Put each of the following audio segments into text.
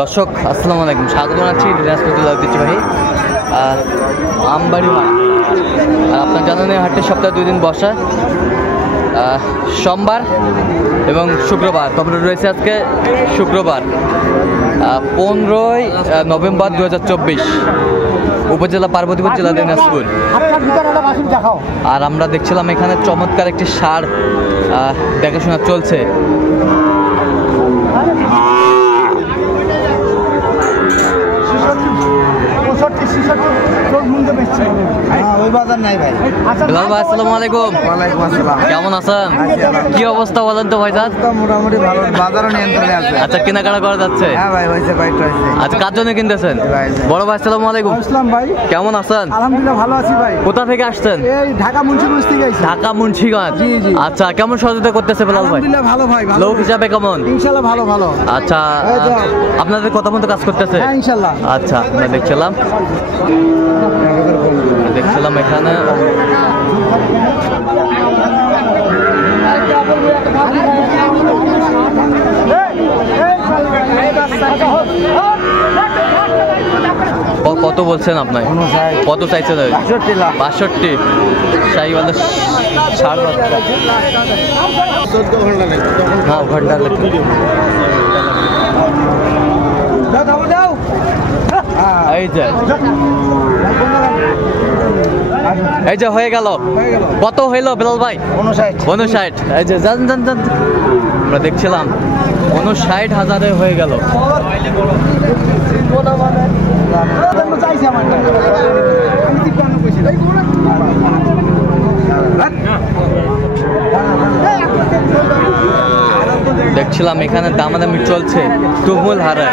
দর্শক আসসালামু আলাইকুম, স্বাগত জানাচ্ছি দিনাজপুর জেলা ঐতিহ্যবাহী আমবাড়ি হাট। আর আপনার জানেন এই হাটটি সপ্তাহে 2 দিন বসা, সোমবার এবং শুক্রবার। তবে রয়েছে আজকে শুক্রবার 15ই নভেম্বর 2024, উপজেলা পার্বতীপুর, জেলা দিনাজপুর। আর আমরা দেখছিলাম এখানে চমৎকার একটি ষাঁড় দেখাশোনা চলছে। কেমন আছেন? কি অবস্থা বলেন তো ভাইজান? মোটামুটি ভালো, বাজারও নিয়ন্ত্রণে আছে। আচ্ছা, কেনাকাটা করা যাচ্ছে? হ্যাঁ ভাই, হয়েছে কয়েকটা হয়েছে। আচ্ছা, কার জন্য কিনতেছেন? বড় ভাই আসসালামু আলাইকুম। আসসালাম ভাই, কেমন আছেন? আলহামদুলিল্লাহ ভালো আছি ভাই। কোথা থেকে আসছেন? এই ঢাকা মুন্সিগঞ্জ থেকে আইছি। ঢাকা মুন্সিগঞ্জ। জি জি। আচ্ছা, কেমন সহযোগিতা করতেছে বেলাল ভাই? আলহামদুলিল্লাহ ভালো ভাই, ভালো। লোক হিসাবে কেমন? ইনশাআল্লাহ ভালো ভালো। আচ্ছা, আপনাদের কথা মতো কাজ করতেছে? হ্যাঁ ইনশাআল্লাহ। আচ্ছা, আমরা দেখছিলাম এখানে কত বলছেন আপনার? কত চাইছেন? 62। শাহিওয়ালা ষাঁড় বাচ্চা না, ঘন্টা এই যে হয়ে গেল। কত হইল বেলাল ভাই? 59। এই যে জান জান জান, আমরা দেখছিলাম 59,000 হয়ে গেল। দেখছিলাম এখানে দামাদামি চলছে তুমুল হারে।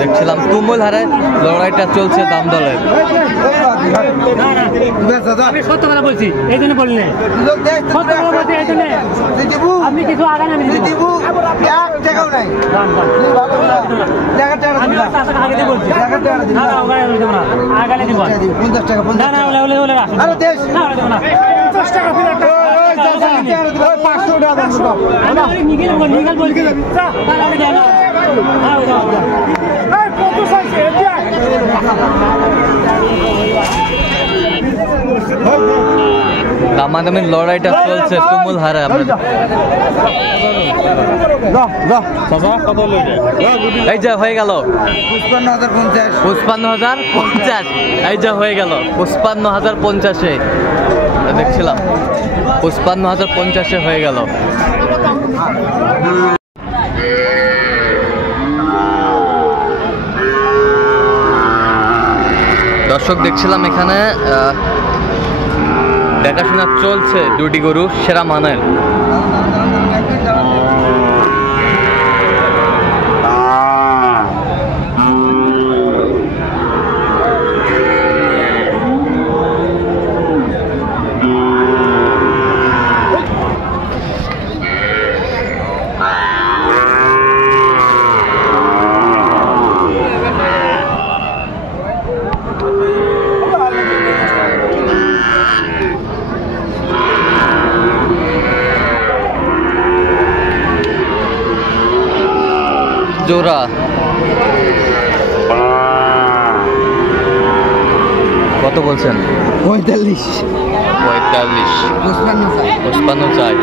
দেখছিলাম তুমুল হারে লড়াইটা চলছে দাম দলের। সত্য কথা বলছি, এই জন্য বললে সত্য কথা বলছি, এই জন্য আপনি কিছু আগান, আমি দিব আগালে দিব 50 টাকা। না না, দামাদামির লড়াইটা চলছে তুমুল হারে। এই যে হয়ে গেল 55,050। এই যে হয়ে গেল 55,050। দেখছিলাম 55,050 হয়ে গেল। দর্শক দেখছিলাম এখানে দেখাশোনা চলছে 2টি গরু সেরা মানের। জোড়া কত বলছেন? 45। 55 চাই।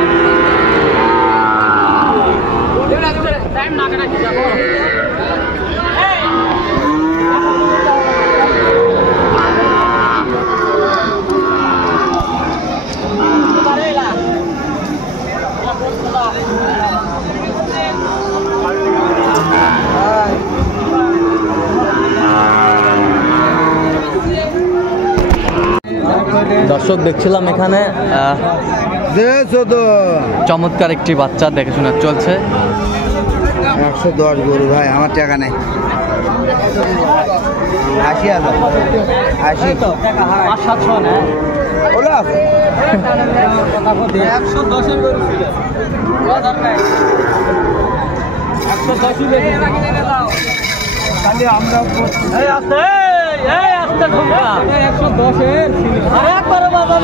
দর্শক দেখছিলাম এখানে চমৎকার একটি বাচ্চা দেখাশোনা চলছে। 110 গরু ভাই, আমার টাকা নেই। 80,000 80 500-700 না ওলা 110-এর গরু ছিল বাজার নাই 110-ই খালি আমরা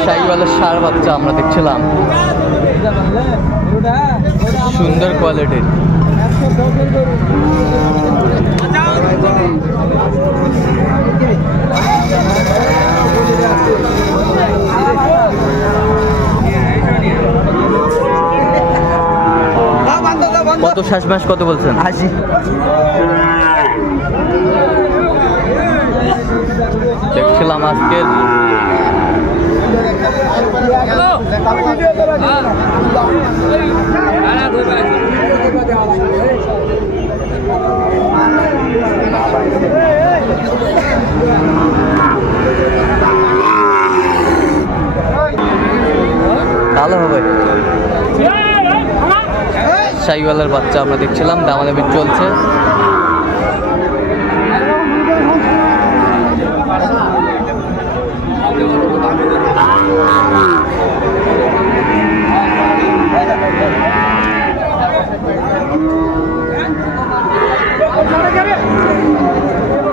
শাহিওয়ালের ষাঁড় বাচ্চা আমরা দেখছিলাম, সুন্দর কোয়ালিটির। কত শেষ মাস কত বলছেন? 80 দেখছিলাম আজকের ভালো হবে। শাহিওয়ালের বাচ্চা আমরা দেখছিলাম, দামাদামি চলছে।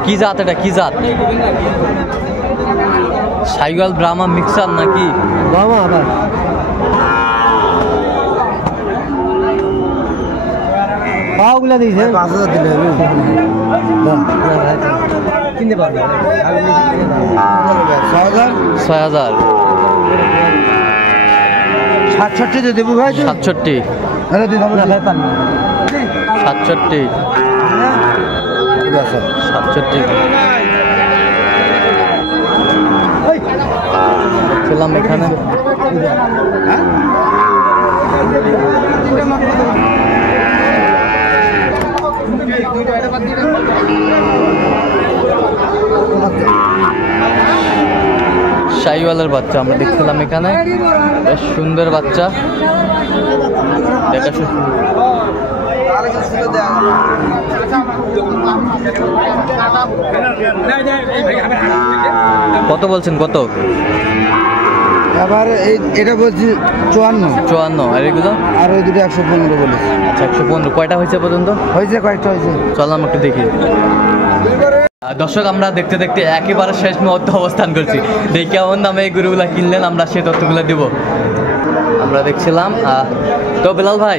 কি জাত এটা, কি জাত? শাহিওয়াল ব্রাহ্মা মিক্সার নাকি? বাবা আবার পাওগুলা দিয়েছে 5,000 দিলে কিনতে পারবে 6,000 67 দিয়ে দেবো ভাই 67 আরে দিন আমরা ভাই পান 67 ঠিক আছে 67 ছিলাম এখানে। শাহিওয়ালের বাচ্চা আমরা দেখছিলাম এখানে, বেশ সুন্দর বাচ্চা। দেখা কত বলছেন? কত? আবার এটা বলছি 54 আর এগুলো? আর ওই দুটো 115 বলেছি। আচ্ছা 115। কয়টা হয়েছে পর্যন্ত? হয়েছে কয়েকটা হয়েছে। চললাম একটু দেখি। দর্শক, আমরা দেখতে দেখতে একেবারে শেষ মুহূর্তে অবস্থান করছি। দেখি কেমন দামে এই গরুগুলা কিনলেন, আমরা সেই তথ্যগুলো দিব। আমরা দেখছিলাম। তো বেলাল ভাই,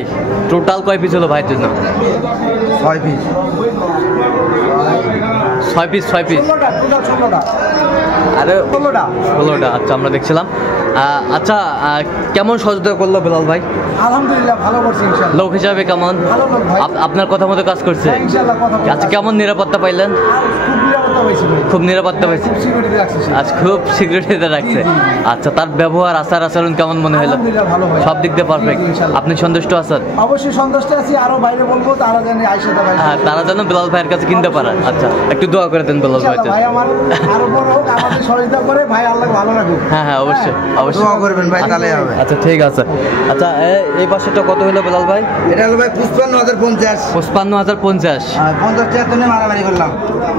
টোটাল কয় পিস হলো ভাইয়ের জন্য? 6 পিস 6 পিস 6 পিস আরে 16টা। আচ্ছা আমরা দেখছিলাম। আচ্ছা কেমন সহযোগিতা করলো বেলাল ভাই? আলহামদুলিল্লাহ ভালো করছে ইনশাআল্লাহ। লোক হিসাবে কেমন? ভালো লোক ভাই। আপনার কথা মতো কাজ করছে? হ্যাঁ, ইনশাআল্লাহ কথা বলছে। আচ্ছা কেমন নিরাপত্তা পাইলেন? খুব নিরাপত্তা পাইছে। সিকিউরিটি রাখছে সে। আচ্ছা খুব সিকিউরিটিতে রাখছে। আচ্ছা তার ব্যবহার আচার আচরণ কেমন মনে হলো? আলহামদুলিল্লাহ ভালো ভাই। সব দিক দিয়ে পারফেক্ট। ইনশাআল্লাহ। আপনি সন্তুষ্ট আছেন? অবশ্যই সন্তুষ্ট আছি, আরো বাইরে বলবো তারা জানি আইসাটা ভাই। হ্যাঁ, তারা যেন বেলাল ভাইয়ের কাছে কিনতে পারে। আচ্ছা একটু দোয়া করে দেন বেলাল ভাই। ভাই আমার আরো বড় হোক, আমাদের সহযোগিতা করে ভাই, আল্লাহ ভালো রাখুক। হ্যাঁ হ্যাঁ অবশ্যই অবশ্যই দোয়া করবেন ভাই, তাহলে হবে। আচ্ছা ঠিক আছে। আচ্ছা এই পাশেটা কত হলো বেলাল ভাই? এটা হলো ভাই 55,050। 55,050। 50 টাকা তুমি মারামারি করলাম।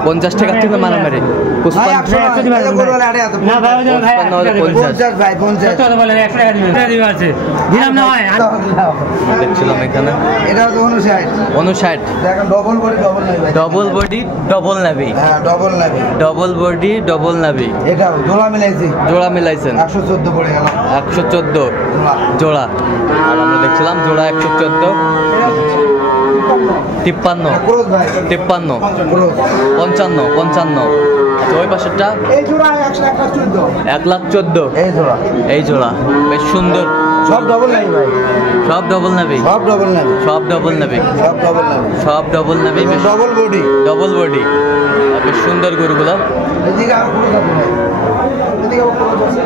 50 টাকা থেকে মারামারি। ভাই 100 টাকা করে বলে আরে এত না ভাই, ওই যে ভাই 50 ভাই 50 কত বলেন 1 টাকা দিবেন। টাকা দিবেন আছে। দিলাম না ভাই। দেখছিলাম এখানে এটা তো 59 59। দেখেন ডবল বডি ডবল নাই ভাই। ডবল বডি ডবল নাভি। হ্যাঁ ডবল নাই। ডবল বডি ডবল নাভি। এটা জোড়া মিলাইছি। জোড়া মিলাইছেন? 114 পড়ে গেল। 114 জোড়া। আর আমরা দেখছিলাম জোড়া 114 53 ক্রোজ ভাই 53 ক্রোজ 55 55। আচ্ছা ওই পাশেরটা এই জোড়া 114 1,14,000 এই জোড়া এই জোড়া বেশ সুন্দর। সব ডবল নাই ভাই। সব ডবল নাভি। সব ডবল নাই। সব ডবল নাভি। সব ডবল নাই। সব ডবল নাভি। বেশ ডবল বডি ডবল বডি। বেশ সুন্দর গরুগুলো। এদিকে আর ক্রোজ আছে ভাই। এদিকে আবার ক্রোজ আছে।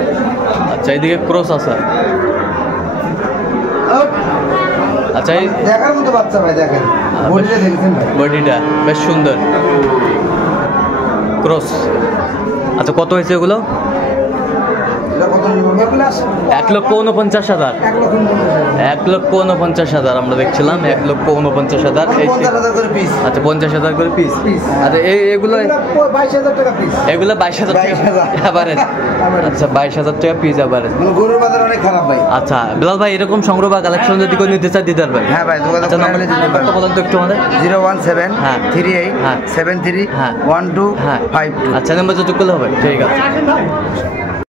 আচ্ছা এইদিকে ক্রস আছে। আচ্ছা এই দেখার মতো বাচ্চা ভাই, দেখেন বডিটা দেখছেন ভাই। বডিটা বেশ সুন্দর ক্রস। আচ্ছা কত হয়েছে এগুলো? 1,49,000 1,49,000 আমরা দেখছিলাম 1,49,000 আচ্ছা 50,000 করে পিস আচ্ছা এগুলো 22,000 টাকা পিস এগুলো 22,000 টাকা এভারেজ আচ্ছা 22,000 টাকা পিস এভারেজ গরুর বাজার অনেক খারাপ ভাই আচ্ছা বিলাল ভাই এরকম সংগ্রহ বা কালেকশন যদি কেউ নিতে চায় দিতে পারবেন হ্যাঁ ভাই আচ্ছা নাম্বারটা বলেন তো একটু আমাদের 01738731252 আচ্ছা নাম্বার যোগাযোগ করলে হবে ঠিক আছে